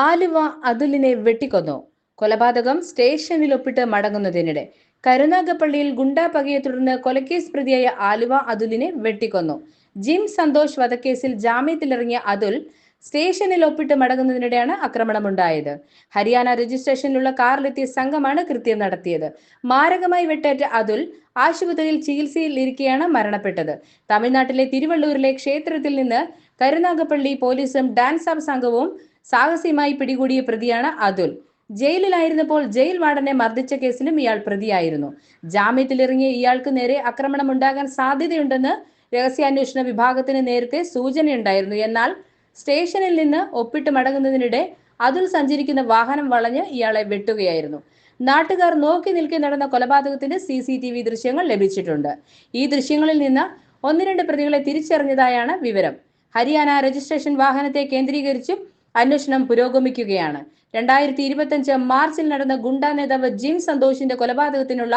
ആലുവ അതുലിനെ വെട്ടിക്കൊന്നു. കൊലപാതകം സ്റ്റേഷനിലൊപ്പിട്ട് മടങ്ങുന്നതിനിടെ കരുനാഗപ്പള്ളിയിൽ ഗുണ്ടാപകയെ തുടർന്ന് കൊലക്കേസ് പ്രതിയായ ആലുവ അതുലിനെ വെട്ടിക്കൊന്നു. ജിം സന്തോഷ് വധക്കേസിൽ ജാമ്യത്തിലിറങ്ങിയ അതുൽ സ്റ്റേഷനിൽ ഒപ്പിട്ട് മടങ്ങുന്നതിനിടെയാണ് ആക്രമണമുണ്ടായത്. ഹരിയാന രജിസ്ട്രേഷനിലുള്ള കാറിലെത്തിയ സംഘമാണ് കൃത്യം നടത്തിയത്. മാരകമായി വെട്ടേറ്റ അതുൽ ആശുപത്രിയിൽ ചികിത്സയിൽ ഇരിക്കെയാണ് മരണപ്പെട്ടത്. തമിഴ്നാട്ടിലെ തിരുവള്ളൂരിലെ ക്ഷേത്രത്തിൽ നിന്ന് കരുനാഗപ്പള്ളി പോലീസും ഡാൻസ് ഓഫ് സംഘവും സാഹസ്യമായി പിടികൂടിയ പ്രതിയാണ് അതുൽ. ജയിലിലായിരുന്നപ്പോൾ ജയിൽ വാർഡനെ മർദ്ദിച്ച കേസിലും ഇയാൾ പ്രതിയായിരുന്നു. ജാമ്യത്തിലിറങ്ങിയ ഇയാൾക്ക് നേരെ ആക്രമണം ഉണ്ടാകാൻ സാധ്യതയുണ്ടെന്ന് രഹസ്യാന്വേഷണ വിഭാഗത്തിന് നേരത്തെ സൂചനയുണ്ടായിരുന്നു. എന്നാൽ സ്റ്റേഷനിൽ നിന്ന് ഒപ്പിട്ട് മടങ്ങുന്നതിനിടെ അതുൽ സഞ്ചരിക്കുന്ന വാഹനം വളഞ്ഞ് ഇയാളെ വെട്ടുകയായിരുന്നു. നാട്ടുകാർ നോക്കി നിൽക്കെ നടന്ന കൊലപാതകത്തിന്റെ CCTV ദൃശ്യങ്ങൾ ലഭിച്ചിട്ടുണ്ട്. ഈ ദൃശ്യങ്ങളിൽ നിന്ന് 1-2 പ്രതികളെ തിരിച്ചറിഞ്ഞതായാണ് വിവരം. ഹരിയാന രജിസ്ട്രേഷൻ വാഹനത്തെ കേന്ദ്രീകരിച്ചും അന്വേഷണം പുരോഗമിക്കുകയാണ്. 2025 മാർച്ചിൽ നടന്ന ഗുണ്ടാ നേതാവ് ജിം സന്തോഷിന്റെ കൊലപാതകത്തിനുള്ള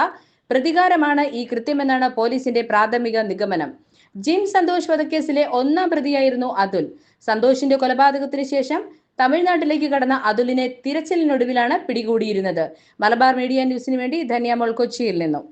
പ്രതികാരമാണ് ഈ കൃത്യമെന്നാണ് പോലീസിന്റെ പ്രാഥമിക നിഗമനം. ജിം സന്തോഷ് വധക്കേസിലെ 1-ാം പ്രതിയായിരുന്നു അതുൽ. സന്തോഷിന്റെ കൊലപാതകത്തിന് ശേഷം തമിഴ്നാട്ടിലേക്ക് കടന്ന അതുലിനെ തിരച്ചിലിനൊടുവിലാണ് പിടികൂടിയിരുന്നത്. മലബാർ മീഡിയ ന്യൂസിന് വേണ്ടി ധന്യമോൾ, കൊച്ചിയിൽ നിന്നും.